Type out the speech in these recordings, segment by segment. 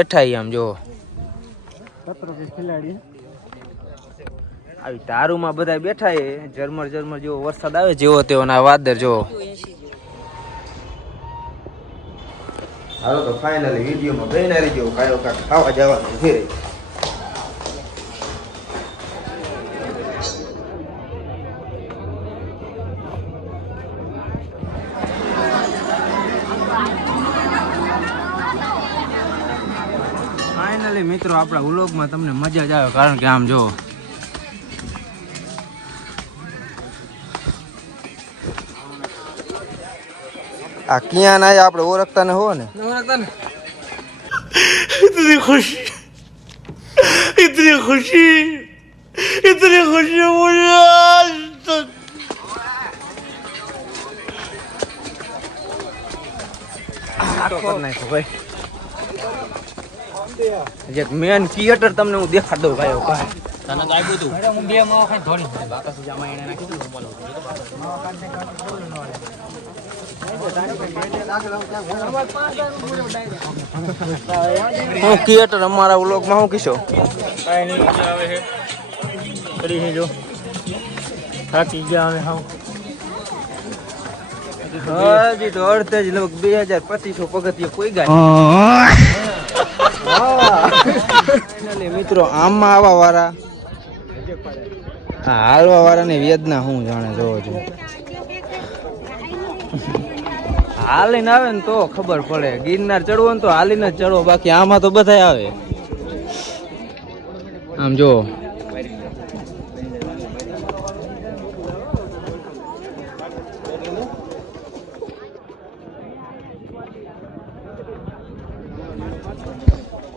બેઠા આમ જો આવી તારુમાં બધા બેઠા એ ઝરમર ઝરમર જેવો વરસાદ આવે જેવો તેવો ના વાદર જો. હાલો તો ફાઇનલી વિડીયોમાં બેના રહી ગયો કાયો કાક ખાવા જવાનું છે. ફાઇનલી મિત્રો આપણા વ્લોગમાં તમને મજા જ આવે કારણ કે આમ જો આ ક્યાં ના આપણે ઓળખતા ને હો ને इतनी खुशी मुझे आज तक मेन थिएटर તમને હું દેખાડ દઉં ભાઈ તને તો આપ્યું તું હું બે માવા ખાઈ ધોડી બાકા જામા એને નાખી દઉં બોલો હું થિયેટર અમારા વ્લોગમાં હું કીશો કાઈ નહીં મજા આવે છે કરી છે જો થાકી ગયા અમે હાવ હજી તો અડધે જ લોક 2250 પગથિયે કોઈ ગાય મિત્રો આમાં આવા વાળા હાલવા વાળાની વેદના હું જાણે જોવો છું. હાલીને આવે ને તો ખબર પડે ગિરનાર ચડવો ને તો હાલીને જ ચડવો બાકી આમાં તો બધા આવે આમ જો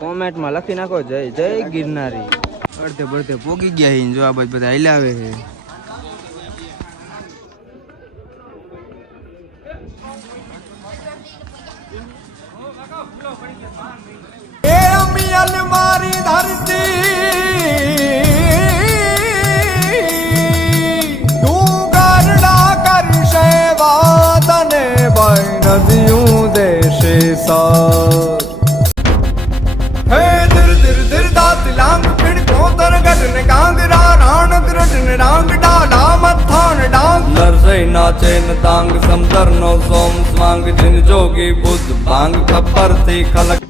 કોમેન્ટમાં લખી નાખો જય જય ગિરનારી. અડધે બડધે પોગી ગયા જો આ બાજુ બધા હલાવે છે. મારી ધરતી ડુંગરના કરશે વાદને બન નદીયું દેશે સર હે દિર દિર દિર દાત લાંગ પીડ કોતર ગટને કાંગરા રાણ ગ્રટને રાંગ ડાલા મથાણ ડાંગ નરસઈ નાચે ન તાંગ સમદર નો સોમ સ્વાંગ જિન જોગી બુદ્ધ ભાંગ ખબર થી ખલક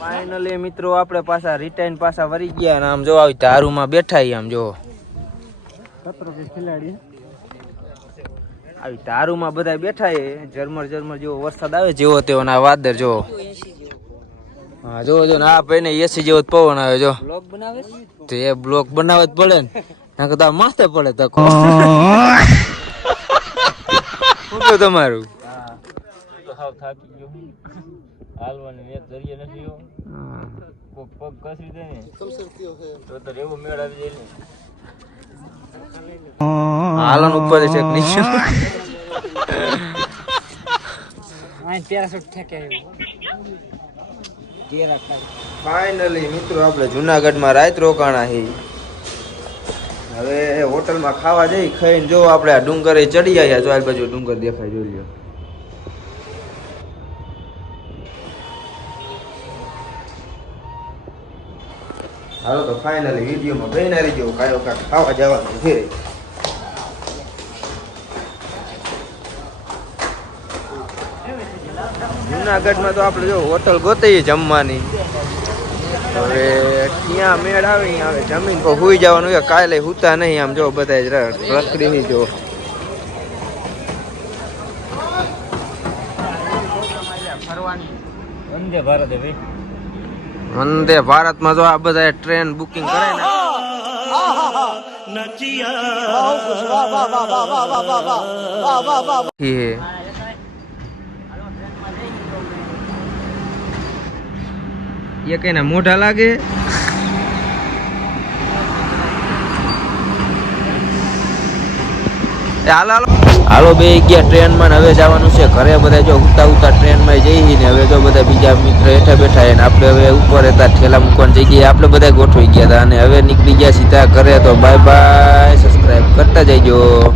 ફાઇનલી મિત્રો આપણે પાછા રિટર્ન પાછા વરી ગયા અને આમ જો આવી તારુમાં બેઠા આમ જો આવી તારુમાં બધા બેઠા ઝરમર ઝરમર જેવો વરસાદ આવે જેવો તેવો ના વાદર જો હા જો જો ના ભાઈને એસી જેવો પવન આવે જો બ્લોગ બનાવે તો એ બ્લોગ બનાવે જ પડે ને ના તો માથે પડે તકો શું તમારું હાવ થાકી ગયો હાલવાની મેં દરિયે નથી કોક પગ કસી દે ને તો એવો મેળ આવી જાય ને હાલન ઉપર છે એક નીચે આ પેરાશૂટ ઠેકે ફાઇનલી મિત્રો આપણે જુનાગઢમાં રાત રોકાણા હી હવે હોટલમાં ખાવા જઈ ખાઈને જો આપણે આ ડુંગરે ચડી આવ્યા જો આ બાજુ ડુંગર દેખાય જોઈ લ્યો હાલો તો ફાઇનલી વિડીયોમાં બહેના રહી ગયો કાયો કાંક ખાવા જવાનું છે. જુનાગઢમાં તો આપણે જો હોટલ ગોતી જમવાની, હવે ક્યાં મેળ આવે આવે જમીન પર સુઈ જવાનું છે. કાલે હુતા નહીં આમ જો બધા જ રખડી જો. વંદે ભારતમાં જો આ બધા ટ્રેન બુકિંગ કરે ને ये कहना मोटा लागे. હાલો બે ગયા ટ્રેનમાં હવે જવાનું છે ઘરે. બધા જો ઉતા ઉતા ટ્રેનમાં જઈએ ને હવે તો બધા બીજા મિત્ર હેઠા બેઠા ને આપણે હવે ઉપર હતા ઠેલા મૂકવાની જગ્યાએ આપણે બધા ગોઠવાઈ ગયા હતા અને હવે નીકળી ગયા સીધા ઘરે. તો બાય બાય, સબસ્ક્રાઈબ કરતા જઈજો.